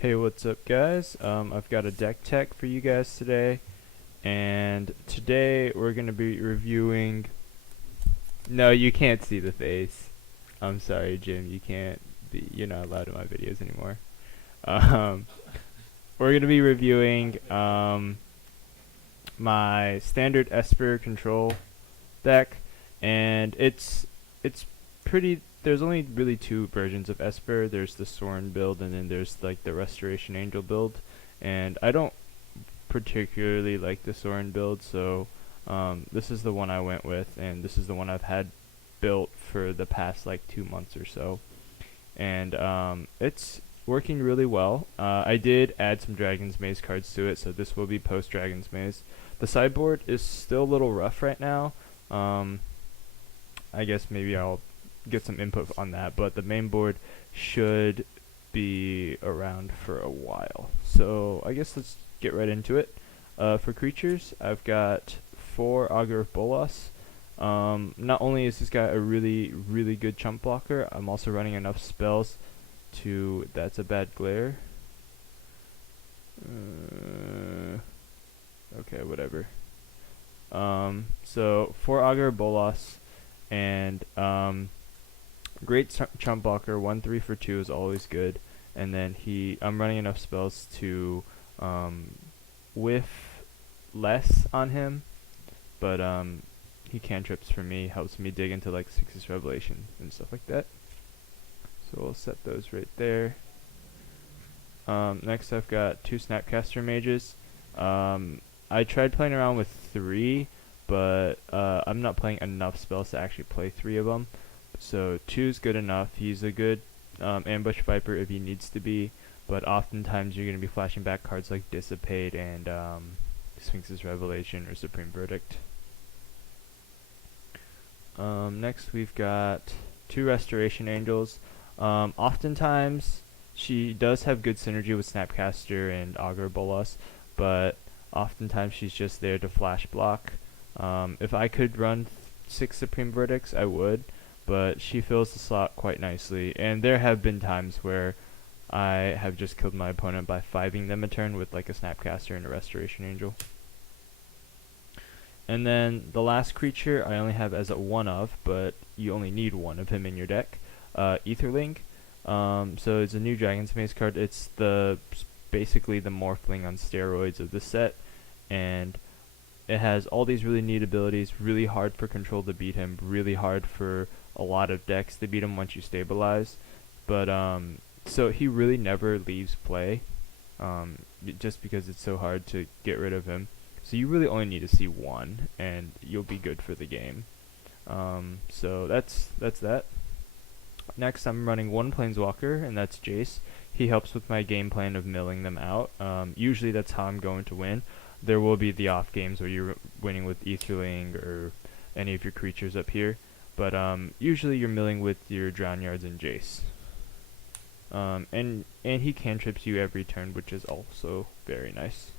Hey, what's up guys? I've got a deck tech for you guys today, and today we're going to be reviewing... No, you can't see the face. I'm sorry, Jim, you're not allowed in my videos anymore. Um, we're going to be reviewing my standard Esper control deck, and it's pretty... There's only really two versions of Esper. There's the Sorin build, and then there's like the Restoration Angel build. And I don't particularly like the Sorin build, so this is the one I went with, and this is the one I've had built for the past like 2 months or so. And it's working really well. I did add some Dragon's Maze cards to it, so this will be post Dragon's Maze. The sideboard is still a little rough right now. I guess maybe I'll get some input on that, but the main board should be around for a while. So I guess let's get right into it. For creatures, I've got 4 Augur of Bolas. Not only is this guy a really good chump blocker, I'm also running enough spells to... That's a bad glare. Okay, whatever. So 4 Augur of Bolas, and great chump blocker. 1/3 for 2 is always good. And then I'm running enough spells to whiff less on him, but he cantrips for me, helps me dig into like Sphinx's Revelation and stuff like that. So we'll set those right there. Next I've got 2 Snapcaster Mages. I tried playing around with 3, but I'm not playing enough spells to actually play 3 of them. So 2 is good enough. He's a good ambush viper if he needs to be, but oftentimes you're going to be flashing back cards like Dissipate and Sphinx's Revelation or Supreme Verdict. Next we've got 2 Restoration Angels. Oftentimes she does have good synergy with Snapcaster and Augur Bolas, but oftentimes she's just there to flash block. If I could run 6 Supreme Verdicts, I would, but she fills the slot quite nicely, and there have been times where I have just killed my opponent by 5ing them a turn with like a Snapcaster and a Restoration Angel. And then the last creature I only have as a 1 of, but you only need 1 of him in your deck, Aetherling. So it's a new Dragon's Maze card. It's basically the Morphling on steroids of the set, and it has all these really neat abilities. Really hard for control to beat him, really hard for a lot of decks to beat him once you stabilize. But so he really never leaves play, just because it's so hard to get rid of him. So you really only need to see 1, and you'll be good for the game. So that's that. Next, I'm running 1 Planeswalker, and that's Jace. He helps with my game plan of milling them out. Usually that's how I'm going to win. There will be the off games where you're winning with Aetherling or any of your creatures up here, but usually you're milling with your Drownyards and Jace. And he cantrips you every turn, which is also very nice.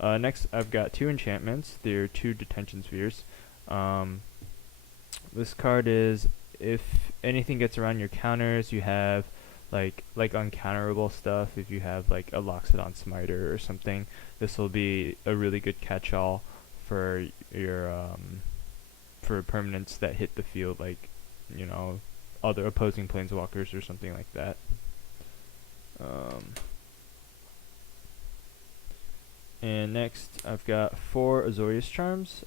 Next, I've got 2 enchantments. They're 2 Detention Spheres. This card is, if anything gets around your counters, you have like uncounterable stuff. If you have like a Loxodon Smiter or something, this will be a really good catch-all for your for permanents that hit the field, like, you know, other opposing planeswalkers or something like that. And next I've got 4 Azorius Charms.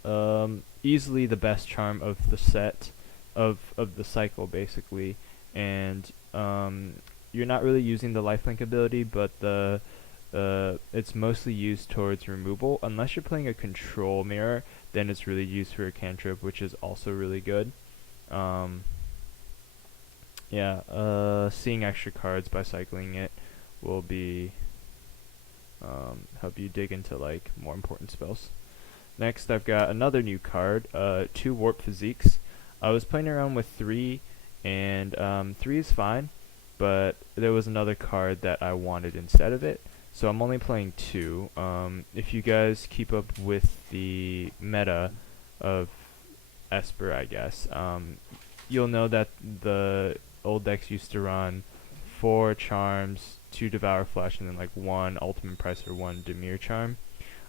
Easily the best charm of the set, of the cycle basically, and you're not really using the lifelink ability, but it's mostly used towards removal. Unless you're playing a control mirror, then it's really used for a cantrip, which is also really good. Seeing extra cards by cycling it will be help you dig into like more important spells. Next, I've got another new card, 2 Warp Physiques. I was playing around with 3, and 3 is fine, but there was another card that I wanted instead of it, so I'm only playing 2. If you guys keep up with the meta of Esper, I guess, you'll know that the old decks used to run 4 charms, 2 Devour Flesh and then like 1 Ultimate Price or 1 Dimir Charm.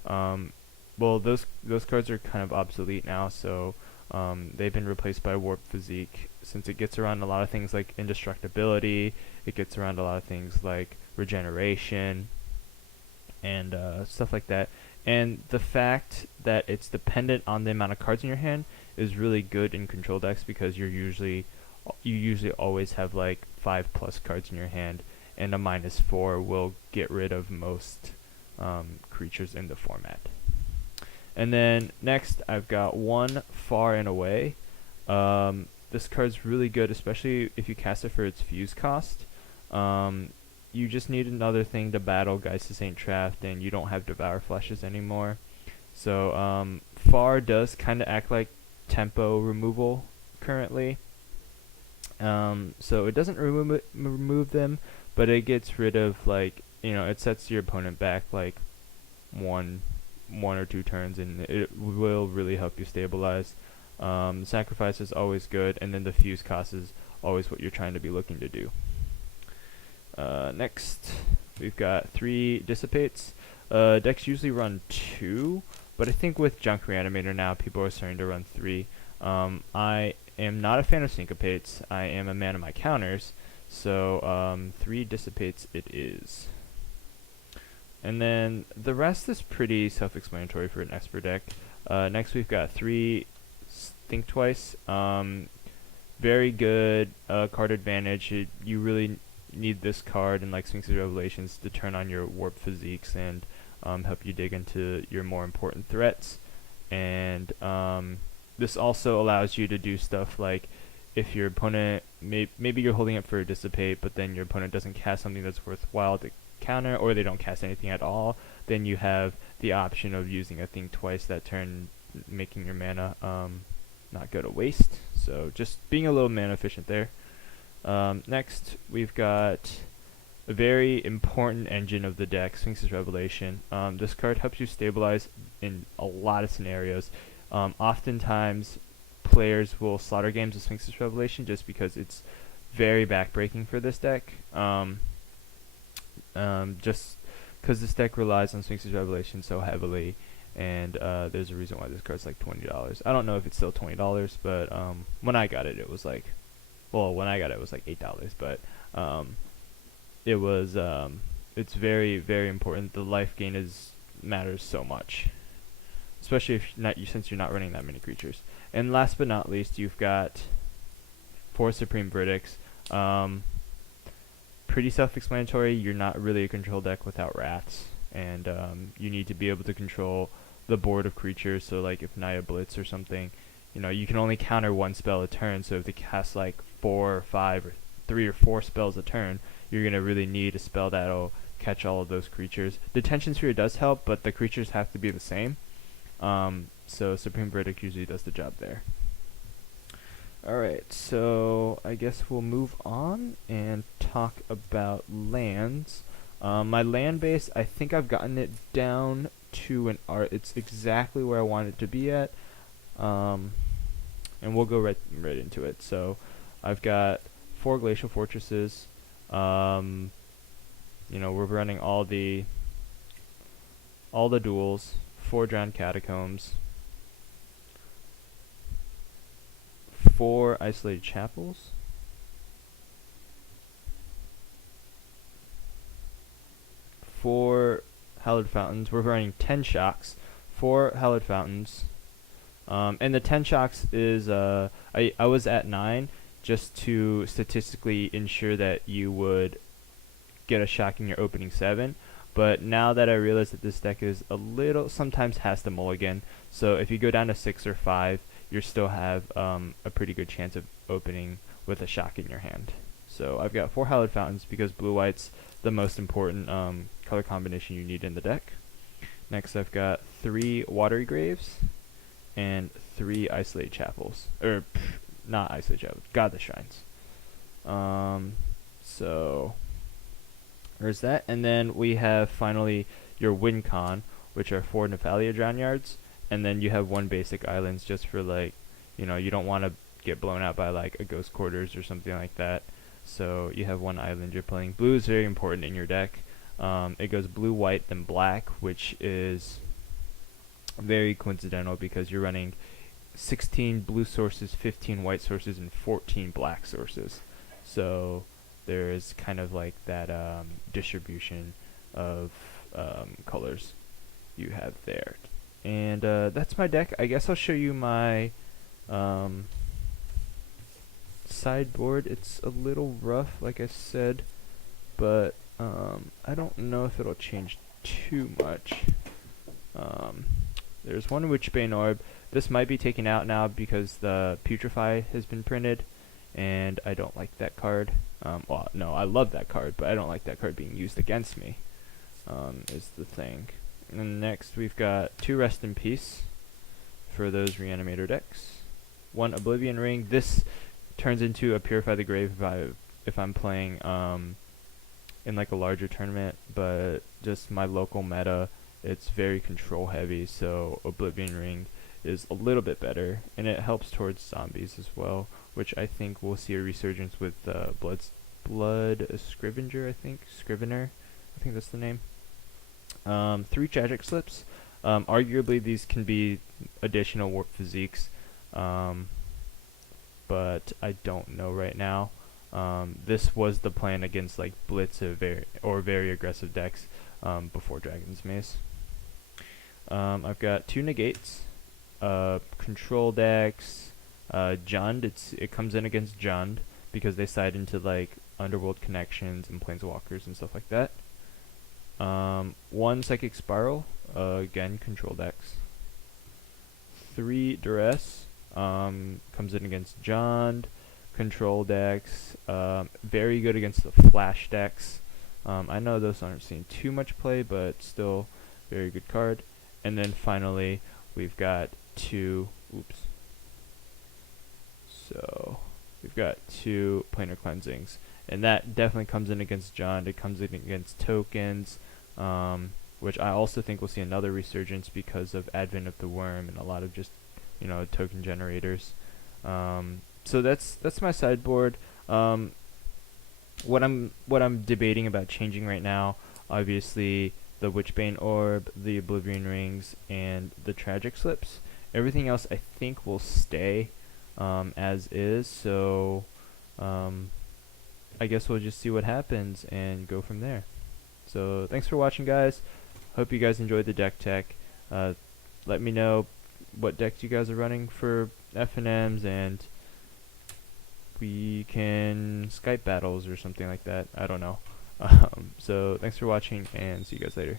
Well, those cards are kind of obsolete now, so they've been replaced by Warp Physique, since it gets around a lot of things like indestructibility. It gets around a lot of things like regeneration and stuff like that. And the fact that it's dependent on the amount of cards in your hand is really good in control decks, because you usually always have like 5+ cards in your hand, and a -4 will get rid of most creatures in the format. And then next I've got 1 Far and Away. This card's really good, especially if you cast it for its fuse cost. You just need another thing to battle Geist Ain't Trapped, and you don't have Devour Flashes anymore. So Far does kind of act like tempo removal currently. So it doesn't remove them, but it gets rid of, like, it sets your opponent back like one or 2 turns, and it will really help you stabilize. Sacrifice is always good, and then the fuse cost is always what you're trying to be looking to do. Next, we've got 3 Dissipates. Decks usually run 2, but I think with Junk Reanimator now, people are starting to run 3. I am not a fan of Syncopates. I am a man of my counters, so 3 Dissipates it is. And then the rest is pretty self-explanatory for an Esper deck. Next we've got 3 Think Twice. Very good card advantage. You really need this card in like Sphinx's Revelations to turn on your Warp Physiques and help you dig into your more important threats. And this also allows you to do stuff like, if your opponent, maybe you're holding up for a Dissipate, but then your opponent doesn't cast something that's worthwhile to counter, or they don't cast anything at all, then you have the option of using a Think Twice that turn, making your mana not go to waste. So just being a little mana efficient there. Next we've got a very important engine of the deck, Sphinx's Revelation. This card helps you stabilize in a lot of scenarios. Oftentimes players will slaughter games with Sphinx's Revelation just because it's very backbreaking for this deck. Just because this deck relies on Sphinx's Revelation so heavily, and there's a reason why this card's like $20. I don't know if it's still $20, but when I got it, it was like, it was like $8, but it was it's very, very important. The life gain matters so much, especially since you're not running that many creatures. And last but not least, you've got 4 Supreme Verdicts. Pretty self-explanatory. You're not really a control deck without Wraths, and you need to be able to control the board of creatures. So like if Naya Blitz or something, you can only counter 1 spell a turn, so if they cast like 4 or 5 or 3 or 4 spells a turn, you're going to really need a spell that'll catch all of those creatures. Detention Sphere does help, but the creatures have to be the same. So Supreme Verdict usually does the job there. Alright, so I guess we'll move on and talk about lands. My land base, I think I've gotten it down to an art. It's exactly where I want it to be at. And we'll go right into it. So I've got 4 Glacial Fortresses. We're running all the duels, 4 Drowned Catacombs, 4 Isolated Chapels, 4 Hallowed Fountains. We're running 10 Shocks, 4 Hallowed Fountains, and the 10 Shocks is I was at 9 just to statistically ensure that you would get a shock in your opening 7. But now that I realize that this deck is sometimes has to mulligan, so if you go down to 6 or 5, you still have a pretty good chance of opening with a shock in your hand. So I've got 4 Hallowed Fountains because blue-white's the most important color combination you need in the deck. Next I've got 3 Watery Graves and 3 Isolated Chapels. Not Isolated Chapels, Godless Shrines. So there's that, and then we have finally your win con, which are 4 Nephalia Drownyards, and then you have 1 basic islands just for, like, you don't want to get blown out by like a Ghost Quarters or something like that. So you have one island you're playing. Blue is very important in your deck. It goes blue, white, then black, which is very coincidental because you're running 16 blue sources, 15 white sources, and 14 black sources. So there's kind of like that distribution of colors you have there. And that's my deck. I guess I'll show you my sideboard. It's a little rough, like I said, but I don't know if it'll change too much. There's one Witchbane Orb. This might be taken out now because the Putrefy has been printed, and I don't like that card. Well, no, I love that card, but I don't like that card being used against me, is the thing. And then next we've got 2 Rest in Peace for those Reanimator decks. 1 Oblivion Ring. This turns into a Purify the Grave if I'm playing in like a larger tournament, but just my local meta, it's very control heavy, so Oblivion Ring is a little bit better, and it helps towards zombies as well, which I think we'll see a resurgence with Blood Scrivener, I think that's the name. 3 Tragic Slips. Arguably these can be additional warp physiques, but I don't know right now. This was the plan against like blitz or very aggressive decks before Dragon's Maze. I've got 2 negates, control decks, Jund. It comes in against Jund because they side into like Underworld Connections and Planeswalkers and stuff like that. 1 Psychic Spiral, again control decks. 3 Duress, comes in against Jund, control decks, very good against the flash decks. I know those aren't seeing too much play, but still very good card. And then finally we've got 2 Planar Cleansings, and that definitely comes in against Jund. It comes in against tokens, which I also think we'll see another resurgence because of Advent of the Worm and a lot of just token generators. So that's my sideboard. What I'm debating about changing right now, obviously the Witchbane Orb, the Oblivion Rings, and the Tragic Slips. Everything else I think will stay as is, so I guess we'll just see what happens and go from there. So thanks for watching, guys. Hope you guys enjoyed the deck tech. Let me know what decks you guys are running for FNMs, and we can Skype battles or something like that. I don't know. So thanks for watching, and see you guys later.